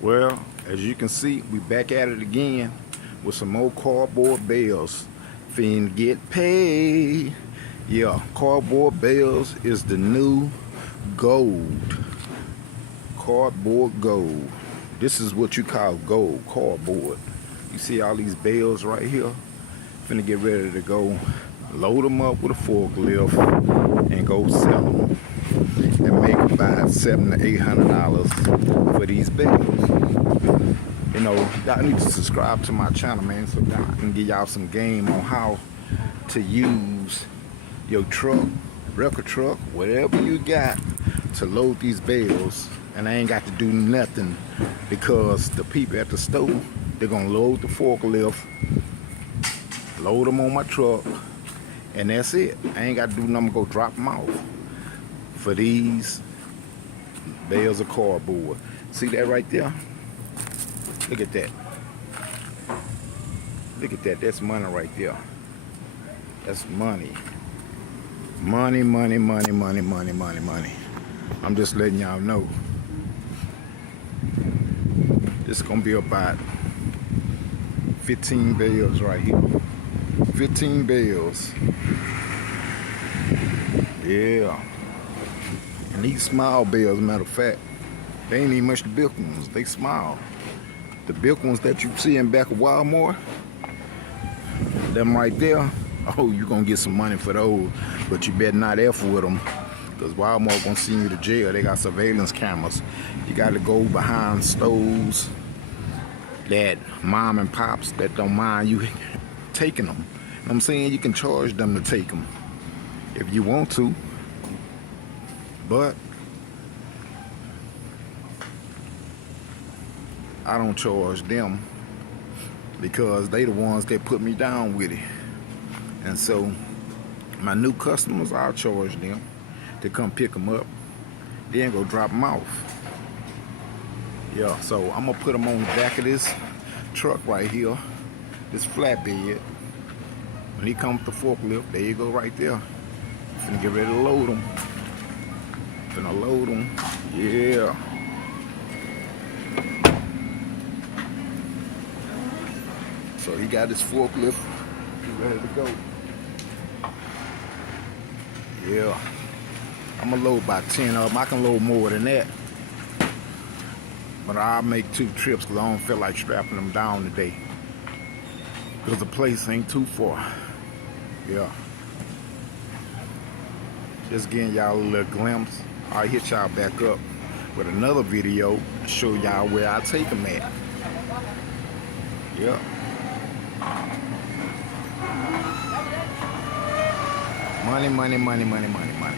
Well, as you can see, we back at it again with some more cardboard bales. Finna get paid. Yeah, cardboard bales is the new gold. Cardboard gold. This is what you call gold, cardboard. You see all these bales right here? Finna get ready to go load them up with a forklift and go sell them and make about $700 to $800 for these bales. You know, y'all need to subscribe to my channel, man, so I can give y'all some game on how to use your truck, record truck, whatever you got to load these bales. And I ain't got to do nothing because the people at the store, they're gonna load the forklift, load them on my truck, and that's it. I ain't got to do nothing, go drop them off for these bales of cardboard. See that right there? Look at that. Look at that. That's money right there. That's money. Money, money, money, money, money, money, money. I'm just letting y'all know. This is going to be about 15 bales right here. 15 bales. Yeah. And these small bales, matter of fact, they ain't even much the big ones. They small. The big ones that you see in back of Walmart, them right there, oh, you're going to get some money for those. But you better not F with them, because Walmart going to send you to jail. They got surveillance cameras. You got to go behind stores that mom and pops that don't mind you taking them. You know what I'm saying? You can charge them to take them if you want to. But I don't charge them because they the ones that put me down with it. And so my new customers, I'll charge them to come pick them up, then go drop them off. Yeah, so I'm gonna put them on the back of this truck right here, this flatbed. When he comes with the forklift, there you go right there. Finna get ready to load them. Finna load them, yeah. So he got his forklift, he ready to go. Yeah, I'm gonna load about 10 of them. I can load more than that, but I'll make 2 trips because I don't feel like strapping them down today because the place ain't too far. Yeah, just getting y'all a little glimpse. I'll hit y'all back up with another video to show y'all where I take them at. Yeah. Money, money, money, money, money, money.